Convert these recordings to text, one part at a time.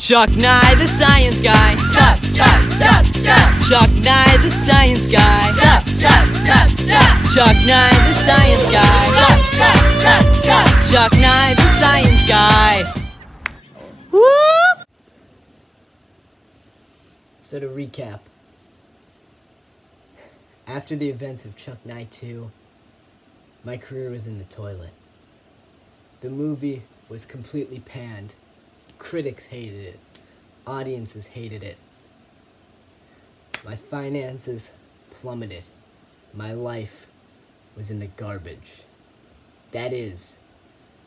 Chuck Nye, the science guy. Chuck. Chuck Nye, the science guy. Chuck. Chuck Nye, the science guy. Chuck Nye, the science guy. Woo! So to recap, after the events of Chuck Nye 2, my career was in the toilet. The movie was completely panned. Critics hated it. Audiences hated it. My finances plummeted. My life was in the garbage. That is,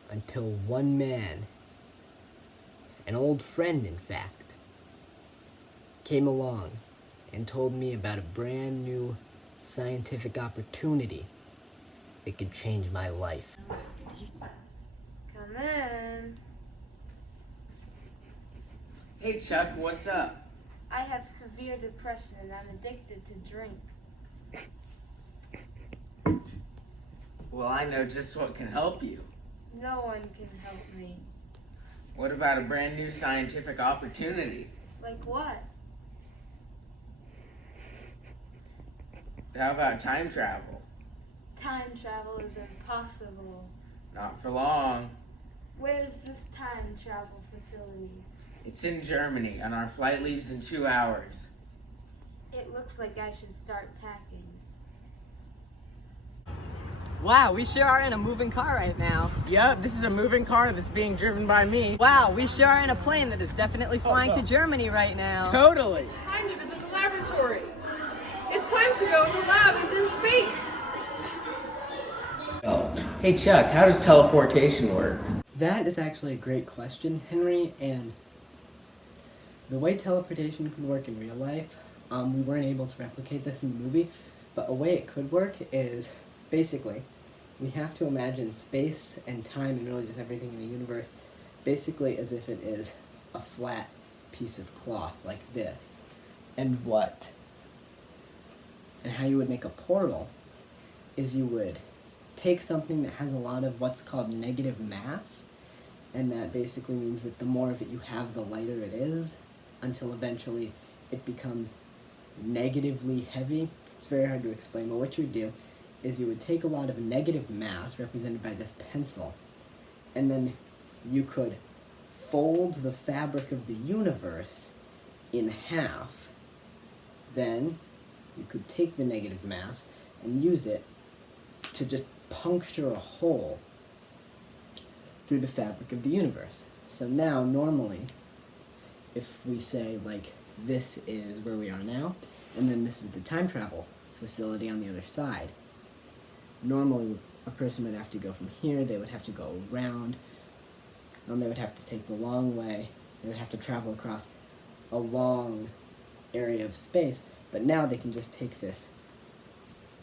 until one man, an old friend in fact, came along and told me about a brand new scientific opportunity that could change my life. Come in. Hey Chuck, what's up? I have severe depression and I'm addicted to drink. Well, I know just what can help you. No one can help me. What about a brand new scientific opportunity? Like what? How about time travel? Time travel is impossible. Not for long. Where's this time travel facility? It's in Germany, and our flight leaves in 2 hours. It looks like I should start packing. Wow, we sure are in a moving car right now. Yep, this is a moving car that's being driven by me. Wow, we sure are in a plane that is definitely flying to Germany right now. Totally. It's time to visit the laboratory. It's time to go. The lab is in space. Hey Chuck, how does teleportation work? That is actually a great question, Henry, and the way teleportation could work in real life, we weren't able to replicate this in the movie, but a way it could work is, basically, we have to imagine space and time and really just everything in the universe basically as if it is a flat piece of cloth like this. And how you would make a portal is you would take something that has a lot of what's called negative mass, and that basically means that the more of it you have, the lighter it is, until eventually it becomes negatively heavy. It's very hard to explain, but what you would do is you would take a lot of negative mass, represented by this pencil, and then you could fold the fabric of the universe in half. Then you could take the negative mass and use it to just puncture a hole through the fabric of the universe. So now, normally, if we say, like, this is where we are now, and then this is the time travel facility on the other side, normally a person would have to go from here, they would have to go around, and they would have to take the long way, they would have to travel across a long area of space, but now they can just take this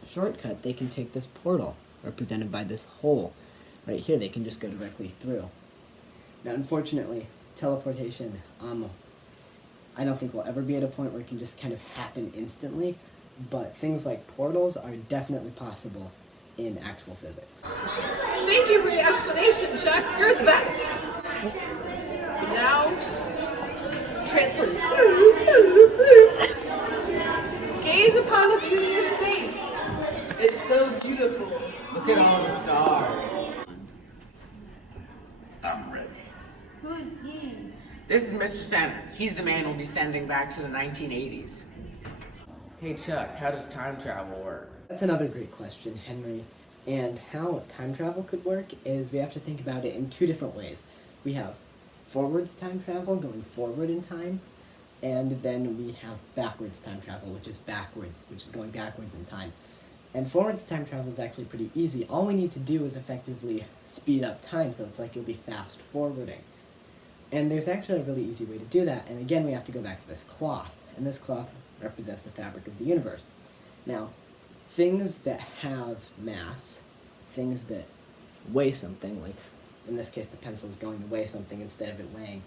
shortcut, they can take this portal, represented by this hole. Right here, they can just go directly through. Now, unfortunately, teleportation, I don't think we'll ever be at a point where it can just kind of happen instantly, but things like portals are definitely possible in actual physics. Thank you for your explanation, Chuck. You're the best. Now, transport. Gaze upon the beauty of space. It's so beautiful. Look at all the stars. I'm ready. Who's he? This is Mr. Center. He's the man we'll be sending back to the 1980s. Hey Chuck, how does time travel work? That's another great question, Henry. And how time travel could work is we have to think about it in two different ways. We have forwards time travel, going forward in time, and then we have backwards time travel, which is going backwards in time. And forwards time travel is actually pretty easy. All we need to do is effectively speed up time, so it's like you'll be fast forwarding. And there's actually a really easy way to do that, and again we have to go back to this cloth, and this cloth represents the fabric of the universe. Now, things that have mass, things that weigh something, like in this case the pencil is going to weigh something instead of it weighing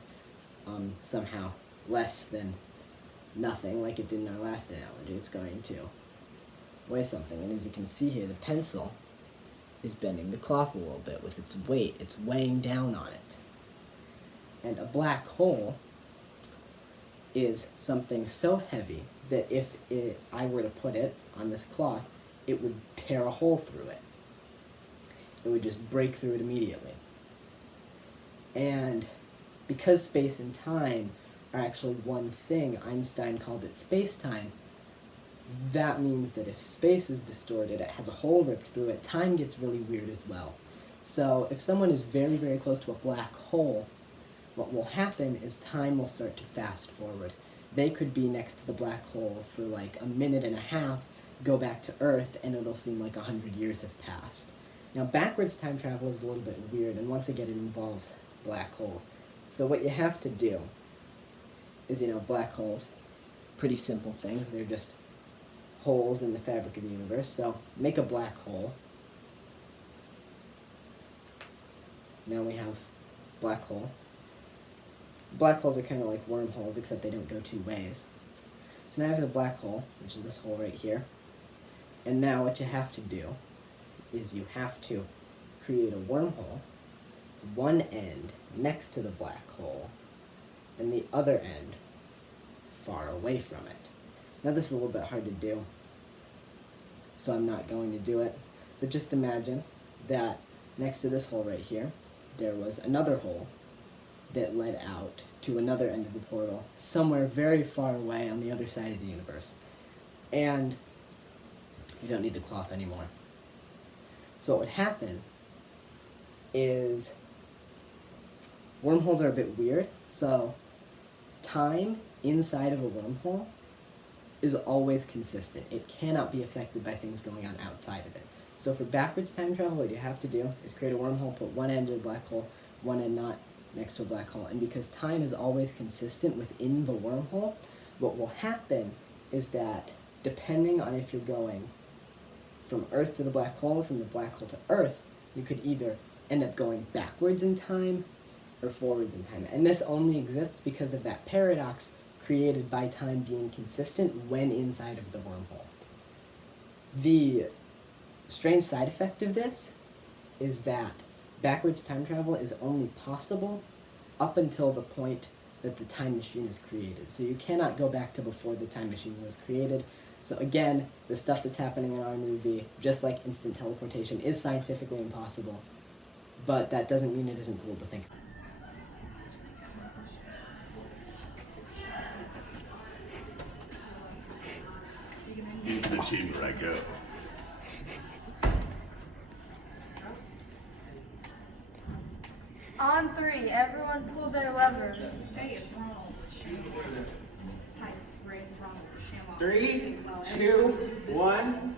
somehow less than nothing, like it did in our last analogy, it's going to weigh something. And as you can see here, the pencil is bending the cloth a little bit with its weight. It's weighing down on it. And a black hole is something so heavy that if I were to put it on this cloth, it would tear a hole through it. It would just break through it immediately. And because space and time are actually one thing, Einstein called it space-time. That means that if space is distorted, it has a hole ripped through it, time gets really weird as well. So if someone is very, very close to a black hole, what will happen is time will start to fast forward. They could be next to the black hole for like a minute and a half, go back to Earth, and it'll seem like 100 years have passed. Now backwards time travel is a little bit weird, and once again it involves black holes. So what you have to do is, black holes, pretty simple things, they're just holes in the fabric of the universe. So make a black hole. Now we have black hole. Black holes are kind of like wormholes, except they don't go two ways. So now I have the black hole, which is this hole right here. And now what you have to do is you have to create a wormhole, one end next to the black hole, and the other end far away from it. Now this is a little bit hard to do, so I'm not going to do it. But just imagine that next to this hole right here, there was another hole that led out to another end of the portal, somewhere very far away on the other side of the universe. And you don't need the cloth anymore. So what would happen is wormholes are a bit weird, so time inside of a wormhole is always consistent. It cannot be affected by things going on outside of it. So for backwards time travel, what you have to do is create a wormhole, put one end in a black hole, one end not next to a black hole. And because time is always consistent within the wormhole, what will happen is that depending on if you're going from Earth to the black hole, or from the black hole to Earth, you could either end up going backwards in time or forwards in time. And this only exists because of that paradox created by time being consistent when inside of the wormhole. The strange side effect of this is that backwards time travel is only possible up until the point that the time machine is created. So you cannot go back to before the time machine was created. So again, the stuff that's happening in our movie, just like instant teleportation, is scientifically impossible, but that doesn't mean it isn't cool to think. Into the chamber I go. On three, everyone pull their levers. 3, 2, 1.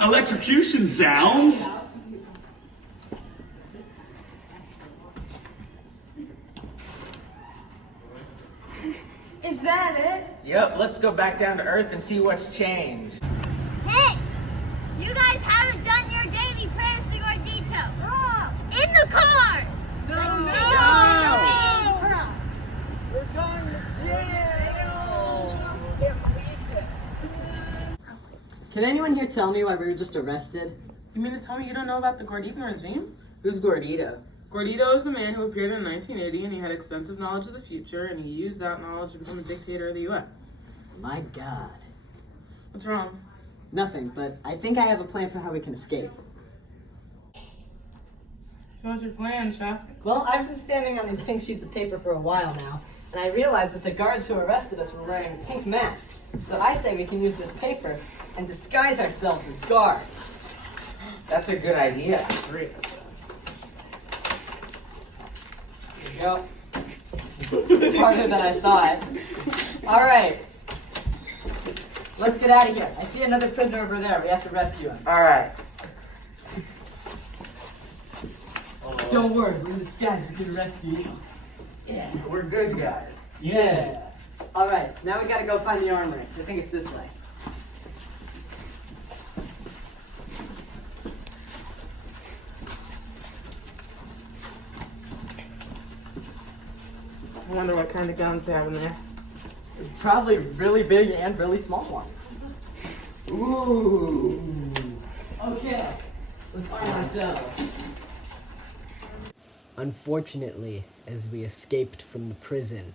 Electrocution sounds. Is that it? Yep, let's go back down to Earth and see what's changed. Hey! You guys haven't done your daily prayers to Gordito. In the car! No! We're going to jail! Can anyone here tell me why we were just arrested? You mean to tell me you don't know about the Gordito regime? Who's Gordito? Gordito is a man who appeared in 1980 and he had extensive knowledge of the future and he used that knowledge to become the dictator of the U.S. My God. What's wrong? Nothing, but I think I have a plan for how we can escape. So what's your plan, Chuck? Well, I've been standing on these pink sheets of paper for a while now, and I realized that the guards who arrested us were wearing pink masks. So I say we can use this paper and disguise ourselves as guards. That's a good idea. There you go. It's harder than I thought. All right. Let's get out of here. I see another prisoner over there. We have to rescue him. All right. Don't worry, we're in disguise. We can rescue you. Yeah. We're good guys. Yeah. All right. Now we gotta go find the armory. I think it's this way. I wonder what kind of guns they have in there. Probably really big and really small ones. Ooh. Okay. Let's find ourselves. Unfortunately, as we escaped from the prison,